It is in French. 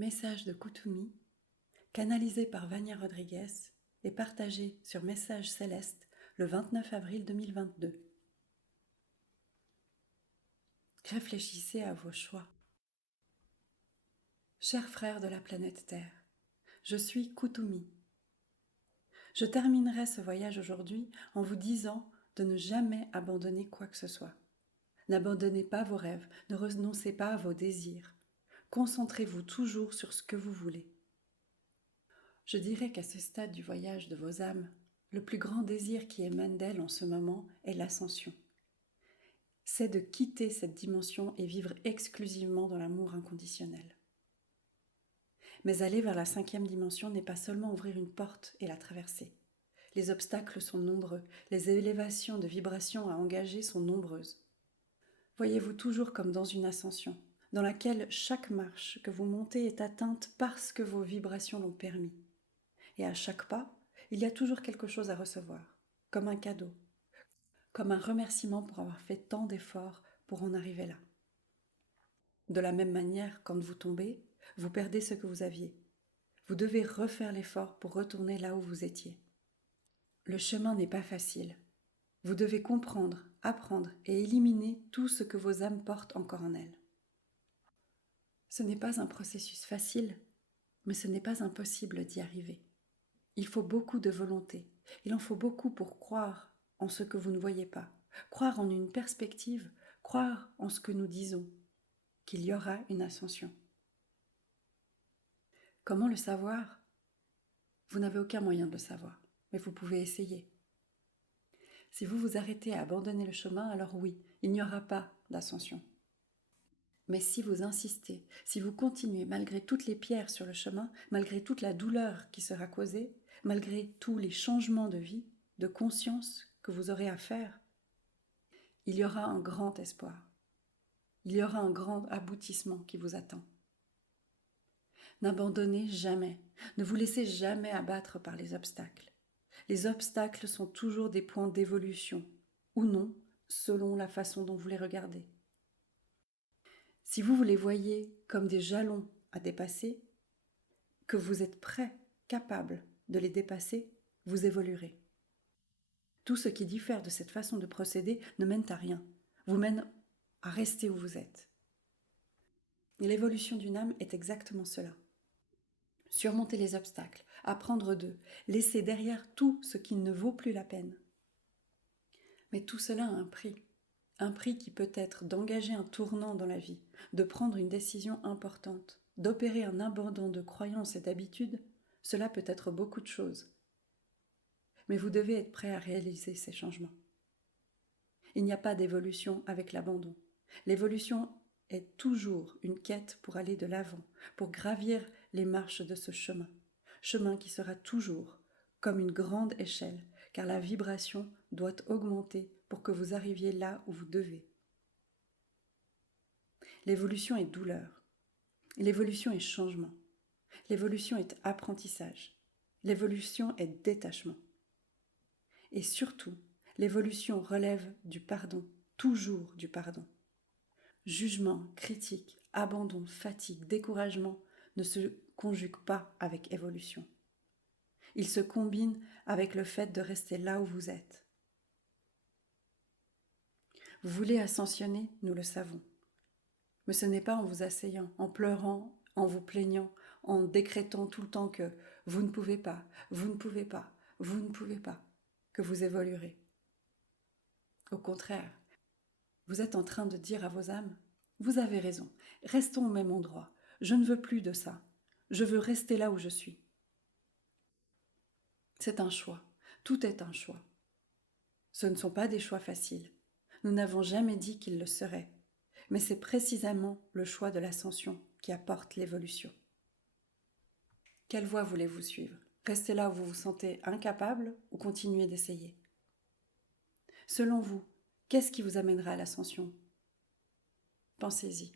Message de Koutoumi, canalisé par Vania Rodriguez et partagé sur Message Céleste le 29 avril 2022. Réfléchissez à vos choix. Chers frères de la planète Terre, je suis Koutoumi. Je terminerai ce voyage aujourd'hui en vous disant de ne jamais abandonner quoi que ce soit. N'abandonnez pas vos rêves, ne renoncez pas à vos désirs. Concentrez-vous toujours sur ce que vous voulez. Je dirais qu'à ce stade du voyage de vos âmes, le plus grand désir qui émane d'elles en ce moment est l'ascension. C'est de quitter cette dimension et vivre exclusivement dans l'amour inconditionnel. Mais aller vers la 5e dimension n'est pas seulement ouvrir une porte et la traverser. Les obstacles sont nombreux, les élévations de vibrations à engager sont nombreuses. Voyez-vous toujours comme dans une ascension, dans laquelle chaque marche que vous montez est atteinte parce que vos vibrations l'ont permis. Et à chaque pas, il y a toujours quelque chose à recevoir, comme un cadeau, comme un remerciement pour avoir fait tant d'efforts pour en arriver là. De la même manière, quand vous tombez, vous perdez ce que vous aviez. Vous devez refaire l'effort pour retourner là où vous étiez. Le chemin n'est pas facile. Vous devez comprendre, apprendre et éliminer tout ce que vos âmes portent encore en elles. Ce n'est pas un processus facile, mais ce n'est pas impossible d'y arriver. Il faut beaucoup de volonté. Il en faut beaucoup pour croire en ce que vous ne voyez pas, croire en une perspective, croire en ce que nous disons, qu'il y aura une ascension. Comment le savoir ? Vous n'avez aucun moyen de le savoir, mais vous pouvez essayer. Si vous vous arrêtez à abandonner le chemin, alors oui, il n'y aura pas d'ascension. Mais si vous insistez, si vous continuez malgré toutes les pierres sur le chemin, malgré toute la douleur qui sera causée, malgré tous les changements de vie, de conscience que vous aurez à faire, il y aura un grand espoir. Il y aura un grand aboutissement qui vous attend. N'abandonnez jamais, ne vous laissez jamais abattre par les obstacles. Les obstacles sont toujours des points d'évolution, ou non, selon la façon dont vous les regardez. Si vous les voyez comme des jalons à dépasser, que vous êtes prêt, capable de les dépasser, vous évoluerez. Tout ce qui diffère de cette façon de procéder ne mène à rien, vous mène à rester où vous êtes. Et l'évolution d'une âme est exactement cela. Surmonter les obstacles, apprendre d'eux, laisser derrière tout ce qui ne vaut plus la peine. Mais tout cela a un prix qui peut être d'engager un tournant dans la vie, de prendre une décision importante, d'opérer un abandon de croyances et d'habitudes. Cela peut être beaucoup de choses. Mais vous devez être prêt à réaliser ces changements. Il n'y a pas d'évolution avec l'abandon. L'évolution est toujours une quête pour aller de l'avant, pour gravir les marches de ce chemin. Chemin qui sera toujours comme une grande échelle, car la vibration doit augmenter pour que vous arriviez là où vous devez. L'évolution est douleur. L'évolution est changement. L'évolution est apprentissage. L'évolution est détachement. Et surtout, l'évolution relève du pardon, toujours du pardon. Jugement, critique, abandon, fatigue, découragement ne se conjuguent pas avec évolution. Ils se combinent avec le fait de rester là où vous êtes. Vous voulez ascensionner, nous le savons. Mais ce n'est pas en vous asseyant, en pleurant, en vous plaignant, en décrétant tout le temps que vous ne pouvez pas, vous ne pouvez pas, vous ne pouvez pas, que vous évoluerez. Au contraire, vous êtes en train de dire à vos âmes, vous avez raison, restons au même endroit, je ne veux plus de ça, je veux rester là où je suis. C'est un choix, tout est un choix. Ce ne sont pas des choix faciles, nous n'avons jamais dit qu'ils le seraient, mais c'est précisément le choix de l'ascension qui apporte l'évolution. Quelle voie voulez-vous suivre ? Restez là où vous vous sentez incapable ou continuez d'essayer ? Selon vous, qu'est-ce qui vous amènera à l'ascension ? Pensez-y.